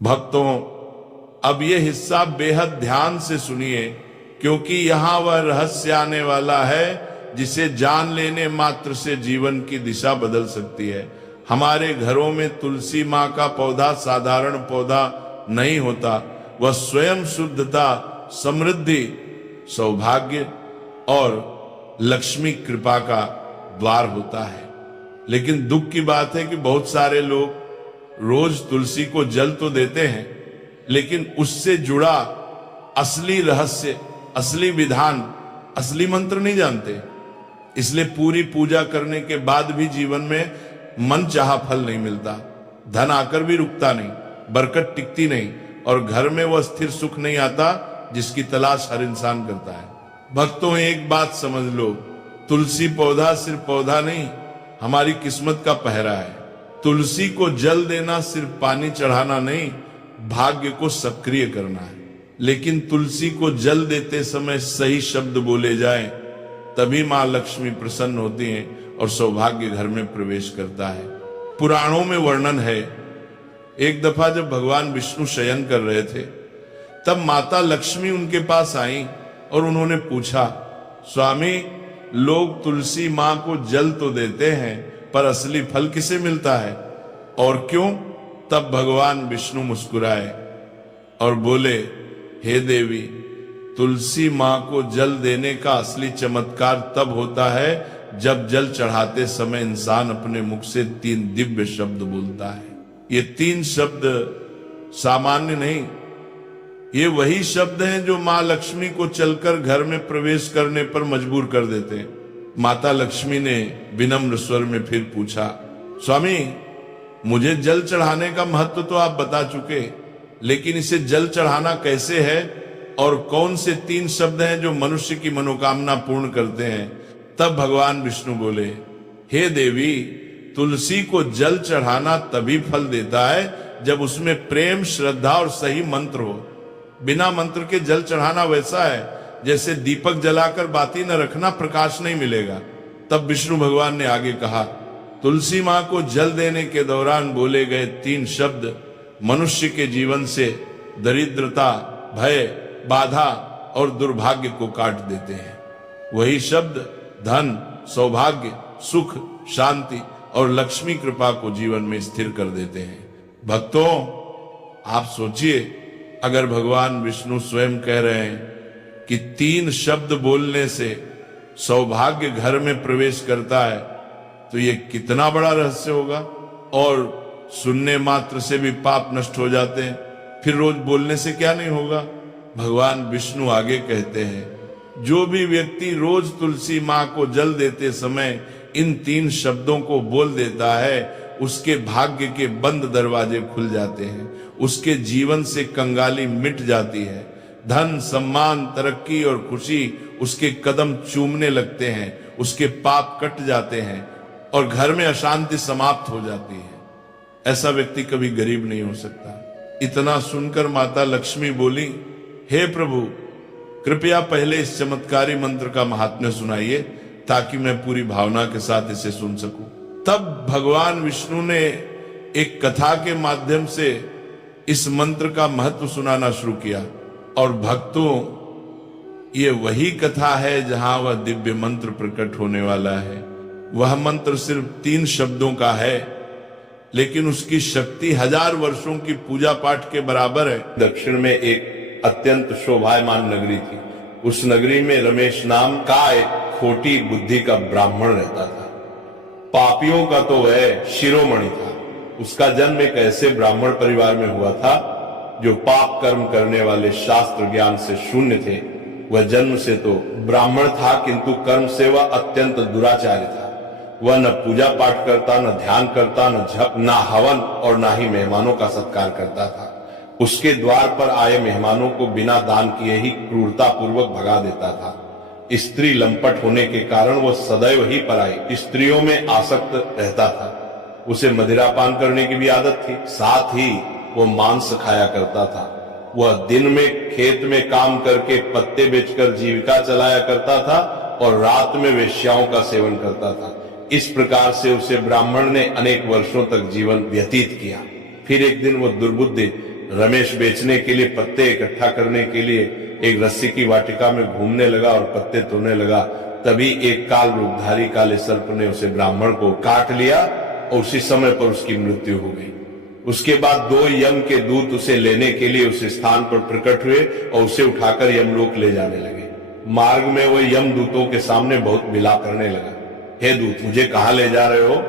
भक्तों, अब ये हिस्सा बेहद ध्यान से सुनिए, क्योंकि यहां वह रहस्य आने वाला है जिसे जान लेने मात्र से जीवन की दिशा बदल सकती है। हमारे घरों में तुलसी माँ का पौधा साधारण पौधा नहीं होता, वह स्वयं शुद्धता, समृद्धि, सौभाग्य और लक्ष्मी कृपा का द्वार होता है। लेकिन दुख की बात है कि बहुत सारे लोग रोज तुलसी को जल तो देते हैं, लेकिन उससे जुड़ा असली रहस्य, असली विधान, असली मंत्र नहीं जानते। इसलिए पूरी पूजा करने के बाद भी जीवन में मन चाहा फल नहीं मिलता, धन आकर भी रुकता नहीं, बरकत टिकती नहीं, और घर में वह स्थिर सुख नहीं आता जिसकी तलाश हर इंसान करता है। भक्तों, एक बात समझ लो, तुलसी पौधा सिर्फ पौधा नहीं, हमारी किस्मत का पहरा है। तुलसी को जल देना सिर्फ पानी चढ़ाना नहीं, भाग्य को सक्रिय करना है। लेकिन तुलसी को जल देते समय सही शब्द बोले जाएं, तभी मां लक्ष्मी प्रसन्न होती हैं और सौभाग्य घर में प्रवेश करता है। पुराणों में वर्णन है, एक दफा जब भगवान विष्णु शयन कर रहे थे, तब माता लक्ष्मी उनके पास आई और उन्होंने पूछा, स्वामी, लोग तुलसी मां को जल तो देते हैं, पर असली फल किसे मिलता है और क्यों? तब भगवान विष्णु मुस्कुराए और बोले, हे देवी, तुलसी मां को जल देने का असली चमत्कार तब होता है जब जल चढ़ाते समय इंसान अपने मुख से 3 दिव्य शब्द बोलता है। ये 3 शब्द सामान्य नहीं, ये वही शब्द हैं जो मां लक्ष्मी को चलकर घर में प्रवेश करने पर मजबूर कर देते हैं। माता लक्ष्मी ने विनम्र स्वर में फिर पूछा, स्वामी, मुझे जल चढ़ाने का महत्व तो आप बता चुके, लेकिन इसे जल चढ़ाना कैसे है और कौन से 3 शब्द हैं जो मनुष्य की मनोकामना पूर्ण करते हैं? तब भगवान विष्णु बोले, हे देवी, तुलसी को जल चढ़ाना तभी फल देता है जब उसमें प्रेम, श्रद्धा और सही मंत्र हो। बिना मंत्र के जल चढ़ाना वैसा है जैसे दीपक जलाकर बाती न रखना, प्रकाश नहीं मिलेगा। तब विष्णु भगवान ने आगे कहा, तुलसी मां को जल देने के दौरान बोले गए 3 शब्द मनुष्य के जीवन से दरिद्रता, भय, बाधा और दुर्भाग्य को काट देते हैं। वही शब्द धन, सौभाग्य, सुख, शांति और लक्ष्मी कृपा को जीवन में स्थिर कर देते हैं। भक्तों, आप सोचिए, अगर भगवान विष्णु स्वयं कह रहे हैं कि 3 शब्द बोलने से सौभाग्य घर में प्रवेश करता है, तो ये कितना बड़ा रहस्य होगा। और सुनने मात्र से भी पाप नष्ट हो जाते हैं, फिर रोज बोलने से क्या नहीं होगा। भगवान विष्णु आगे कहते हैं, जो भी व्यक्ति रोज तुलसी मां को जल देते समय इन 3 शब्दों को बोल देता है, उसके भाग्य के बंद दरवाजे खुल जाते हैं, उसके जीवन से कंगाली मिट जाती है, धन, सम्मान, तरक्की और खुशी उसके कदम चूमने लगते हैं, उसके पाप कट जाते हैं और घर में अशांति समाप्त हो जाती है। ऐसा व्यक्ति कभी गरीब नहीं हो सकता। इतना सुनकर माता लक्ष्मी बोली, हे प्रभु, कृपया पहले इस चमत्कारी मंत्र का महात्म्य सुनाइए ताकि मैं पूरी भावना के साथ इसे सुन सकूं। तब भगवान विष्णु ने एक कथा के माध्यम से इस मंत्र का महत्व सुनाना शुरू किया। और भक्तों, ये वही कथा है जहां वह दिव्य मंत्र प्रकट होने वाला है। वह मंत्र सिर्फ 3 शब्दों का है, लेकिन उसकी शक्ति 1000 वर्षों की पूजा पाठ के बराबर है। दक्षिण में एक अत्यंत शोभायमान नगरी थी। उस नगरी में रमेश नाम का एक खोटी बुद्धि का ब्राह्मण रहता था। पापियों का तो वह शिरोमणि था। उसका जन्म एक ऐसे ब्राह्मण परिवार में हुआ था जो पाप कर्म करने वाले शास्त्र ज्ञान से शून्य थे। वह जन्म से तो ब्राह्मण था, किंतु कर्म से वह अत्यंत दुराचारी था। वह न पूजा पाठ करता, न ध्यान करता, न जप, न हवन और न ही मेहमानों का सत्कार करता था। उसके द्वार पर आए मेहमानों को बिना दान किए ही क्रूरता पूर्वक भगा देता था। स्त्री लंपट होने के कारण वह सदैव ही पराई स्त्रियों में आसक्त रहता था। उसे मदिरा पान करने की भी आदत थी। साथ ही वह मांस खाया करता था। वह दिन में खेत में काम करके पत्ते बेचकर जीविका चलाया करता था और रात में वेश्याओं का सेवन करता था। इस प्रकार से उसे ब्राह्मण ने अनेक वर्षों तक जीवन व्यतीत किया। फिर एक दिन वह दुर्बुद्धि रमेश बेचने के लिए पत्ते इकट्ठा करने के लिए एक रस्सी की वाटिका में घूमने लगा और पत्ते तोड़ने लगा, तभी एक काल रूपधारी काले सर्प ने उसे ब्राह्मण को काट लिया और उसी समय पर उसकी मृत्यु हो गई। उसके बाद 2 यम के दूत उसे लेने के लिए उस स्थान पर प्रकट हुए और उसे उठाकर यमलोक ले जाने लगे। मार्ग में वह यम दूतों के सामने बहुत विलाप करने लगा, हे दूत, मुझे कहां ले जा रहे हो?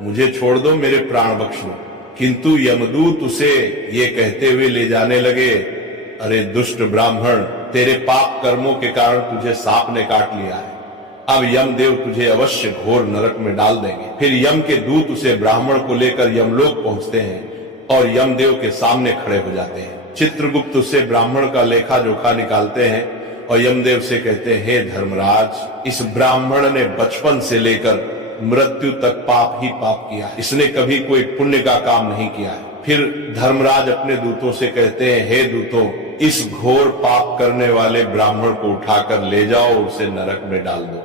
मुझे छोड़ दो, मेरे प्राण बख्शो। किंतु यमदूत उसे ये कहते हुए ले जाने लगे, अरे दुष्ट ब्राह्मण, तेरे पाप कर्मों के कारण तुझे सांप ने काट लिया है। अब यमदेव तुझे अवश्य घोर नरक में डाल देंगे। फिर यम के दूत उसे ब्राह्मण को लेकर यमलोक पहुंचते हैं और यमदेव के सामने खड़े हो जाते हैं। चित्रगुप्त उससे ब्राह्मण का लेखा जोखा निकालते हैं और यमदेव से कहते हैं, हे धर्मराज, इस ब्राह्मण ने बचपन से लेकर मृत्यु तक पाप ही पाप किया है, इसने कभी कोई पुण्य का काम नहीं किया है। फिर धर्मराज अपने दूतों से कहते हैं, हे दूतों, इस घोर पाप करने वाले ब्राह्मण को उठाकर ले जाओ और उसे नरक में डाल दो।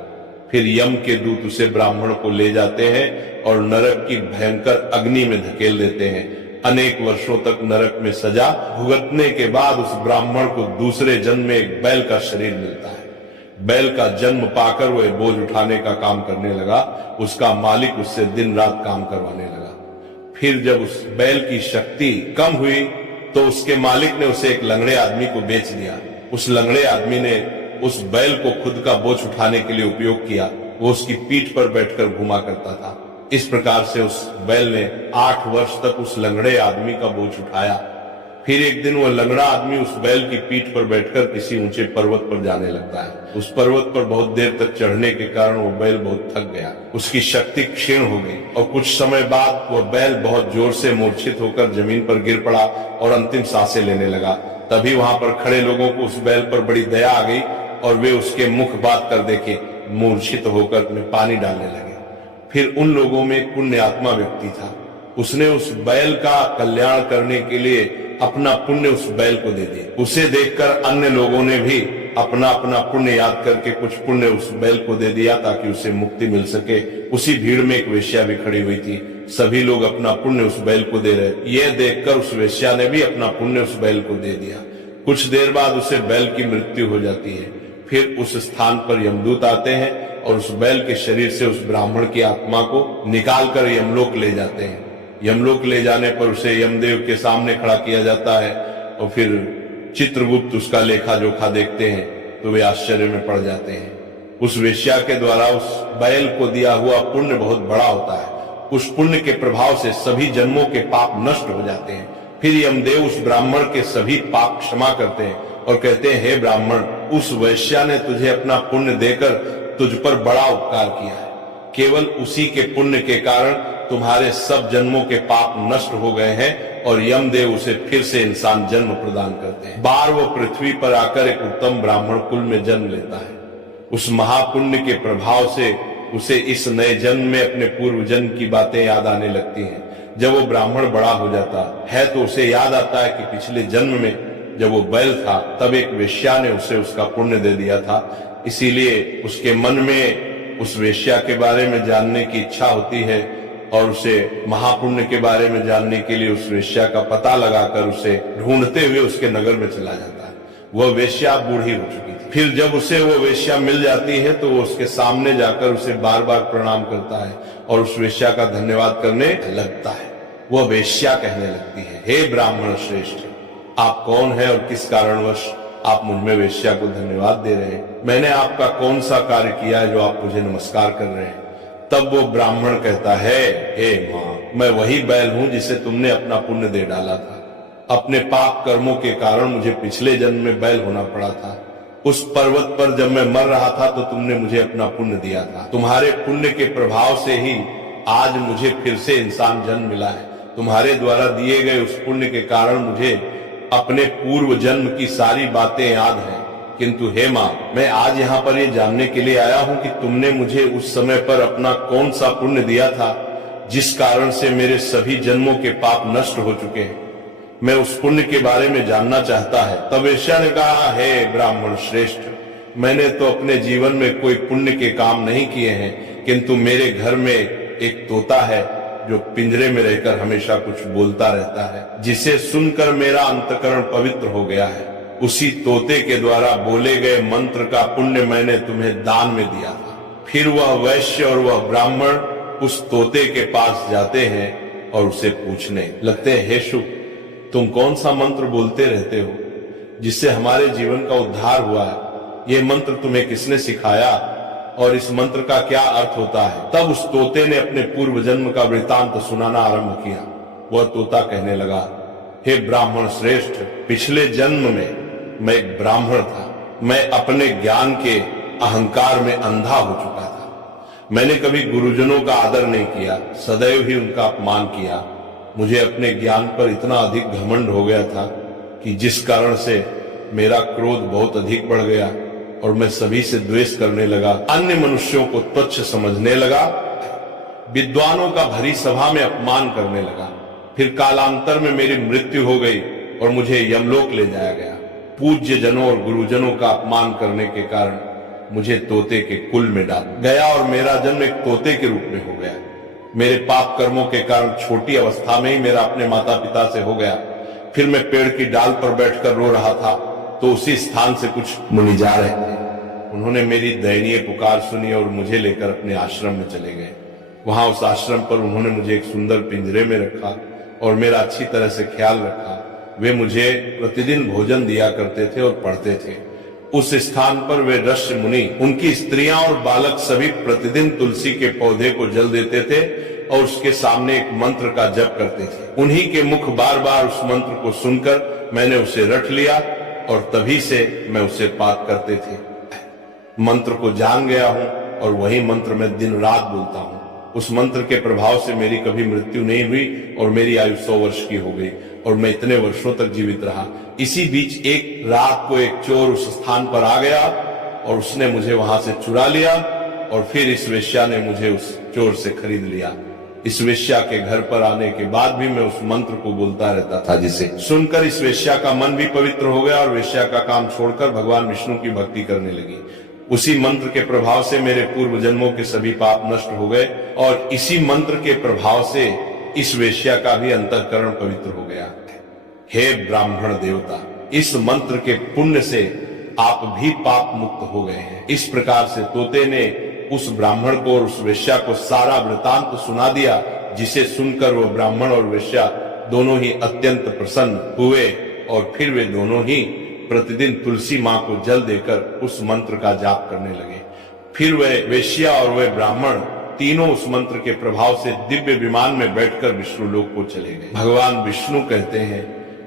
फिर यम के दूत उसे ब्राह्मण को ले जाते हैं और नरक की भयंकर अग्नि में धकेल देते हैं। अनेक वर्षों तक नरक में सजा भुगतने के बाद उस ब्राह्मण को दूसरे जन्म में एक बैल का शरीर मिलता है। बैल का जन्म पाकर वह बोझ उठाने का काम करने लगा। उसका मालिक उससे दिन रात काम करवाने लगा। फिर जब उस बैल की शक्ति कम हुई तो उसके मालिक ने उसे एक लंगड़े आदमी को बेच दिया। उस लंगड़े आदमी ने उस बैल को खुद का बोझ उठाने के लिए उपयोग किया। वो उसकी पीठ पर बैठकर घुमा करता था। इस प्रकार से उस बैल ने 8 वर्ष तक उस लंगड़े आदमी का बोझ उठाया। फिर एक दिन वह लंगड़ा आदमी उस बैल की पीठ पर बैठकर किसी ऊंचे पर्वत पर जाने लगता है। उस पर्वत पर बहुत देर तक चढ़ने के कारण वो बैल बहुत थक गया, उसकी शक्ति क्षीण हो गई और कुछ समय बाद वह बैल बहुत जोर से मूर्छित होकर जमीन पर गिर पड़ा और अंतिम सांसें लेने लगा। तभी वहां पर खड़े लोगों को उस बैल पर बड़ी दया आ गई और वे उसके मुख बात कर देखे मूर्छित होकर में पानी डालने लगे। फिर उन लोगों में एक पुण्य आत्मा व्यक्ति था। उसने उस बैल का कल्याण करने के लिए अपना पुण्य उस बैल को दे दिया। उसे देखकर अन्य लोगों ने भी अपना अपना पुण्य याद करके कुछ पुण्य उस बैल को दे दिया ताकि उसे मुक्ति मिल सके। उसी भीड़ में एक वेश्या भी खड़ी हुई थी। सभी लोग अपना पुण्य उस बैल को दे रहे। यह देखकर उस वेश्या ने भी अपना पुण्य उस बैल को दे दिया। कुछ देर बाद उसे बैल की मृत्यु हो जाती है। फिर उस स्थान पर यमदूत आते हैं और उस बैल के शरीर से उस ब्राह्मण की आत्मा को निकालकर यमलोक ले जाते हैं। यमलोक ले जाने पर उसे यमदेव के सामने खड़ा किया जाता है और फिर चित्रगुप्त उसका लेखा जोखा देखते हैं तो वे आश्चर्य में पड़ जाते हैं। उस वेश्या के द्वारा उस बैल को दिया हुआ पुण्य बहुत बड़ा होता है। उस पुण्य के प्रभाव से सभी जन्मों के पाप नष्ट हो जाते हैं। फिर यमदेव उस ब्राह्मण के सभी पाप क्षमा करते हैं और कहते हैं, हे ब्राह्मण, उस वेश्या ने तुझे अपना पुण्य देकर तुझ पर बड़ा उपकार किया है। केवल उसी के पुण्य के कारण तुम्हारे सब जन्मों के पाप नष्ट हो गए हैं और यमदेव उसे फिर से इंसान जन्म प्रदान करते हैं। बार वो पृथ्वी पर आकर एक उत्तम ब्राह्मण कुल में जन्म लेता है। उस महापुण्य के प्रभाव से उसे इस नए जन्म में अपने पूर्व जन्म की बातें याद आने लगती हैं। जब वो ब्राह्मण बड़ा हो जाता है तो उसे याद आता है कि पिछले जन्म में जब वो बैल था तब एक वेश्या ने उसे उसका पुण्य दे दिया था। इसीलिए उसके मन में उस वेश्या के बारे में जानने की इच्छा होती है और उसे महापुण्य के बारे में जानने के लिए उस वेश्या का पता लगाकर उसे ढूंढते हुए उसके नगर में चला जाता है। वह वेश्या बूढ़ी हो चुकी थी। फिर जब उसे वो वेश्या मिल जाती है तो वो उसके सामने जाकर उसे बार बार प्रणाम करता है और उस वेश्या का धन्यवाद करने लगता है। वह वेश्या कहने लगती है, हे ब्राह्मण श्रेष्ठ, आप कौन है और किस कारणवश आप मुझ में वेश्या को धन्यवाद दे रहे हैं? मैंने आपका कौन सा कार्य किया है जो आप मुझे नमस्कार कर रहे हैं? तब वो ब्राह्मण कहता है, हे माँ, मैं वही बैल हूं जिसे तुमने अपना पुण्य दे डाला था। अपने पाप कर्मों के कारण मुझे पिछले जन्म में बैल होना पड़ा था। उस पर्वत पर जब मैं मर रहा था तो तुमने मुझे अपना पुण्य दिया था। तुम्हारे पुण्य के प्रभाव से ही आज मुझे फिर से इंसान जन्म मिला है। तुम्हारे द्वारा दिए गए उस पुण्य के कारण मुझे अपने पूर्व जन्म की सारी बातें याद हैं। किंतु हे माँ, मैं आज यहाँ पर ये जानने के लिए आया हूँ कि तुमने मुझे उस समय पर अपना कौन सा पुण्य दिया था जिस कारण से मेरे सभी जन्मों के पाप नष्ट हो चुके हैं। मैं उस पुण्य के बारे में जानना चाहता है। तब वेश्या ने कहा, हे ब्राह्मण श्रेष्ठ, मैंने तो अपने जीवन में कोई पुण्य के काम नहीं किए हैं, किंतु मेरे घर में एक तोता है जो पिंजरे में रहकर हमेशा कुछ बोलता रहता है, जिसे सुनकर मेरा अंतकरण पवित्र हो गया है। उसी तोते के द्वारा बोले गए मंत्र का पुण्य मैंने तुम्हें दान में दिया था। फिर वह वैश्य और वह ब्राह्मण उस तोते के पास जाते हैं और उसे पूछने लगते हैं, हे शुक, तुम कौन सा मंत्र बोलते रहते हो जिससे हमारे जीवन का उद्धार हुआ है? ये मंत्र तुम्हें किसने सिखाया और इस मंत्र का क्या अर्थ होता है? तब उस तोते ने अपने पूर्व जन्म का वृतांत सुनाना आरंभ किया। वह तोता कहने लगा, हे ब्राह्मण श्रेष्ठ, पिछले जन्म में मैं एक ब्राह्मण था। मैं अपने ज्ञान के अहंकार में अंधा हो चुका था। मैंने कभी गुरुजनों का आदर नहीं किया, सदैव ही उनका अपमान किया। मुझे अपने ज्ञान पर इतना अधिक घमंड हो गया था कि जिस कारण से मेरा क्रोध बहुत अधिक बढ़ गया और मैं सभी से द्वेष करने लगा, अन्य मनुष्यों को तुच्छ समझने लगा, विद्वानों का भरी सभा में अपमान करने लगा। फिर कालांतर में मेरी मृत्यु हो गई और मुझे यमलोक ले जाया गया। पूज्य जनों और गुरुजनों का अपमान करने के कारण मुझे तोते के कुल में डाल गया और मेरा जन्म एक तोते के रूप में हो गया। मेरे पाप कर्मों के कारण छोटी अवस्था में ही मेरा अपने माता पिता से हो गया। फिर मैं पेड़ की डाल पर बैठकर रो रहा था तो उसी स्थान से कुछ मुनि जा रहे थे। उन्होंने मेरी दयनीय पुकार सुनी और मुझे लेकर अपने आश्रम में चले गए। वहां उस आश्रम पर उन्होंने मुझे एक सुंदर पिंजरे में रखा और मेरा अच्छी तरह से ख्याल रखा। वे मुझे प्रतिदिन भोजन दिया करते थे और पढ़ते थे। उस स्थान पर वे ऋषि मुनि, उनकी स्त्रियां और बालक सभी प्रतिदिन तुलसी के पौधे को जल देते थे और उसके सामने एक मंत्र का जप करते थे। उन्हीं के मुख बार बार उस मंत्र को सुनकर मैंने उसे रट लिया और तभी से मैं उसे पाठ करते थे। मंत्र को जान गया हूं और वही मंत्र मैं दिन रात बोलता हूं। उस मंत्र के प्रभाव से मेरी कभी मृत्यु नहीं हुई और मेरी आयु 100 वर्ष की हो गई और मैं इतने वर्षों तक जीवित रहा। इसी बीच एक रात को एक चोर उस स्थान पर आ गया और उसने मुझे वहां से चुरा लिया और फिर इस वेश्या ने मुझे उस चोर से खरीद लिया। इस वेश्या के घर पर आने के बाद भी मैं उस मंत्र को बोलता रहता था, जिसे सुनकर इस वेश्या का मन भी पवित्र हो गया और वेश्या का काम छोड़कर भगवान विष्णु की भक्ति करने लगी। उसी मंत्र के प्रभाव से मेरे पूर्व जन्मों के सभी पाप नष्ट हो गए और इसी मंत्र के प्रभाव से इस वेश्या का भी अंतःकरण पवित्र हो गया। हे ब्राह्मण देवता, इस मंत्र के पुण्य से आप भी पाप मुक्त हो गए हैं। इस प्रकार से तोते ने उस ब्राह्मण को और उस वेश्या को सारा वृतांत सुना दिया, जिसे सुनकर वो ब्राह्मण और वेश्या दोनों ही अत्यंत प्रसन्न हुए और फिर वे दोनों ही प्रतिदिन तुलसी मां को जल देकर उस मंत्र का जाप करने लगे। फिर वह वेश्या और वह ब्राह्मण तीनों उस मंत्र के प्रभाव से दिव्य विमान में बैठकर विष्णु लोक को चले गए। भगवान विष्णु कहते हैं,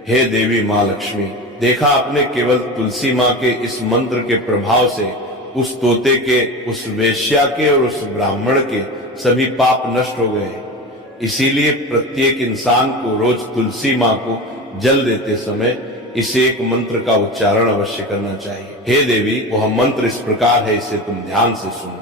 हे देवी मां लक्ष्मी, देखा आपने केवल तुलसी मां के इस मंत्र के प्रभाव से उस तोते के, उस वेश्या के और उस ब्राह्मण के सभी पाप नष्ट हो गए। इसीलिए प्रत्येक इंसान को रोज तुलसी मां को जल देते समय इस एक मंत्र का उच्चारण अवश्य करना चाहिए। हे देवी, वह मंत्र इस प्रकार है, इसे तुम ध्यान से सुनो।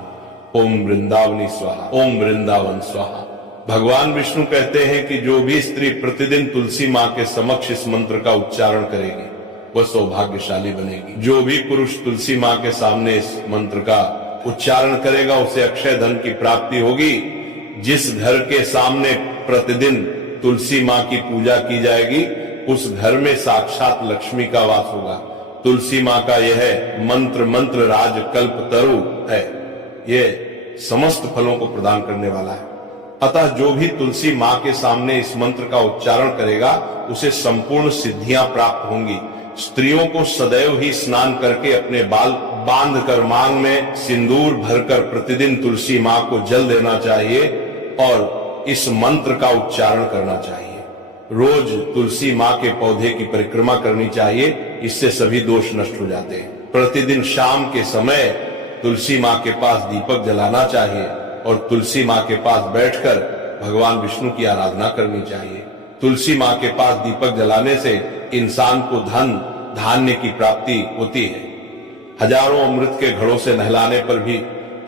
ओम वृंदावनी स्वाहा, ओम वृंदावन स्वाहा। भगवान विष्णु कहते हैं कि जो भी स्त्री प्रतिदिन तुलसी मां के समक्ष इस मंत्र का उच्चारण करेगी वह सौभाग्यशाली बनेगी। जो भी पुरुष तुलसी मां के सामने इस मंत्र का उच्चारण करेगा उसे अक्षय धन की प्राप्ति होगी। जिस घर के सामने प्रतिदिन तुलसी मां की पूजा की जाएगी उस घर में साक्षात लक्ष्मी का वास होगा। तुलसी मां का यह मंत्र राज कल्प तरु है, यह समस्त फलों को प्रदान करने वाला है। अतः जो भी तुलसी मां के सामने इस मंत्र का उच्चारण करेगा उसे संपूर्ण सिद्धियां प्राप्त होंगी। स्त्रियों को सदैव ही स्नान करके अपने बाल बांध कर मांग में सिंदूर भरकर प्रतिदिन तुलसी मां को जल देना चाहिए और इस मंत्र का उच्चारण करना चाहिए। रोज तुलसी मां के पौधे की परिक्रमा करनी चाहिए, इससे सभी दोष नष्ट हो जाते हैं। प्रतिदिन शाम के समय तुलसी मां के पास दीपक जलाना चाहिए और तुलसी मां के पास बैठकर भगवान विष्णु की आराधना करनी चाहिए। तुलसी मां के पास दीपक जलाने से इंसान को धन धान्य की प्राप्ति होती है। हजारों अमृत के घड़ों से नहलाने पर भी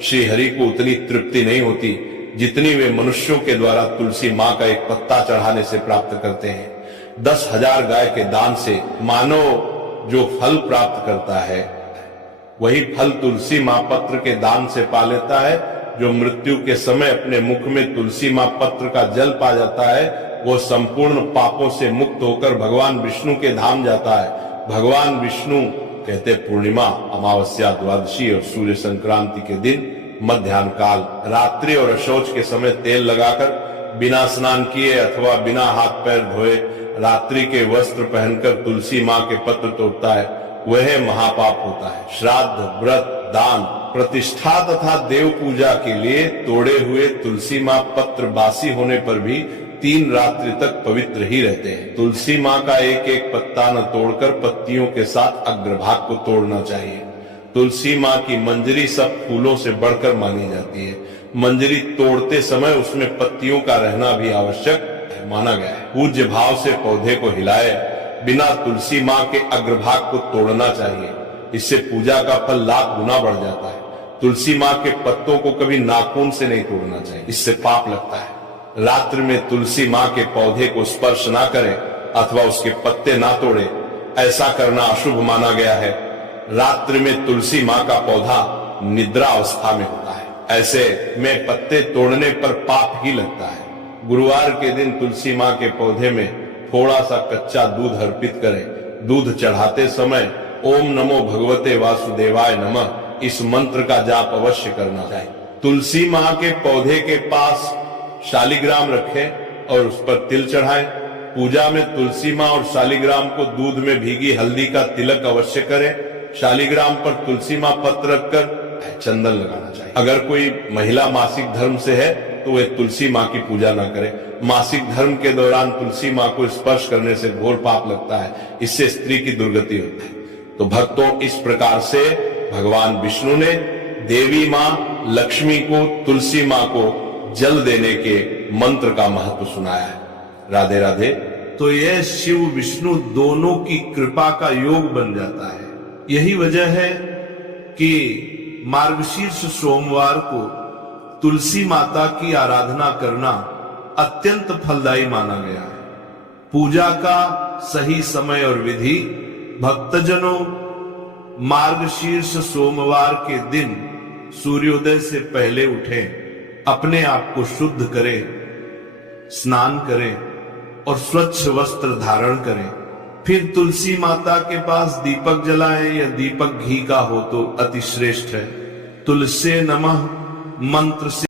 श्री हरि को उतनी तृप्ति नहीं होती जितनी वे मनुष्यों के द्वारा तुलसी मां का एक पत्ता चढ़ाने से प्राप्त करते हैं। 10,000 गाय के दान से मानव जो फल प्राप्त करता है वही फल तुलसी मां पत्र के दान से पा लेता है, जो मृत्यु के समय अपने मुख में तुलसी मां पत्र का जल पा जाता है, वो संपूर्ण पापों से मुक्त होकर भगवान विष्णु के धाम जाता है। भगवान विष्णु कहते पूर्णिमा, अमावस्या, द्वादशी और सूर्य संक्रांति के दिन मध्याह्न काल, रात्रि और अशौच के समय तेल लगाकर बिना स्नान किए अथवा बिना हाथ पैर धोए रात्रि के वस्त्र पहनकर तुलसी मां के पत्र तोड़ता है, वह महापाप होता है। श्राद्ध, व्रत, दान, प्रतिष्ठा तथा देव पूजा के लिए तोड़े हुए तुलसी मां पत्र बासी होने पर भी 3 रात्रि तक पवित्र ही रहते हैं। तुलसी मां का एक एक पत्ता न तोड़कर पत्तियों के साथ अग्रभाग को तोड़ना चाहिए। तुलसी मां की मंजरी सब फूलों से बढ़कर मानी जाती है। मंजरी तोड़ते समय उसमें पत्तियों का रहना भी आवश्यक माना गया है। पूज्य भाव से पौधे को हिलाए बिना तुलसी मां के अग्रभाग को तोड़ना चाहिए, इससे पूजा का फल लाख गुना बढ़ जाता है। तुलसी मां के पत्तों को कभी नाखून से नहीं तोड़ना चाहिए, इससे पाप लगता है। रात्रि में तुलसी मां के पौधे को स्पर्श ना करें अथवा उसके पत्ते ना तोड़े, ऐसा करना अशुभ माना गया है। रात्रि में तुलसी मां का पौधा निद्रा अवस्था में होता है, ऐसे में पत्ते तोड़ने पर पाप ही लगता है। गुरुवार के दिन तुलसी मां के पौधे में थोड़ा सा कच्चा दूध अर्पित करें। दूध चढ़ाते समय ओम नमो भगवते वासुदेवाय नमः इस मंत्र का जाप अवश्य करना चाहिए। तुलसी मां के पौधे के पास शालिग्राम रखें और उस पर तिल चढ़ाएं। पूजा में तुलसी मां और शालिग्राम को दूध में भीगी हल्दी का तिलक अवश्य करें। शालिग्राम पर तुलसी मां पत्र रखकर चंदन लगाना चाहिए। अगर कोई महिला मासिक धर्म से है तो वे तुलसी मां की पूजा न करे। मासिक धर्म के दौरान तुलसी मां को स्पर्श करने से घोर पाप लगता है, इससे स्त्री की दुर्गति होती है। तो भक्तों, इस प्रकार से भगवान विष्णु ने देवी मां लक्ष्मी को, तुलसी मां को जल देने के मंत्र का महत्व सुनाया है। राधे राधे। तो यह शिव विष्णु दोनों की कृपा का योग बन जाता है। यही वजह है कि मार्गशीर्ष सोमवार को तुलसी माता की आराधना करना अत्यंत फलदायी माना गया है। पूजा का सही समय और विधि, भक्तजनों मार्गशीर्ष सोमवार के दिन सूर्योदय से पहले उठें, अपने आप को शुद्ध करें, स्नान करें और स्वच्छ वस्त्र धारण करें। फिर तुलसी माता के पास दीपक जलाएं या दीपक घी का हो तो अति श्रेष्ठ है। तुलसी नमः मंत्र से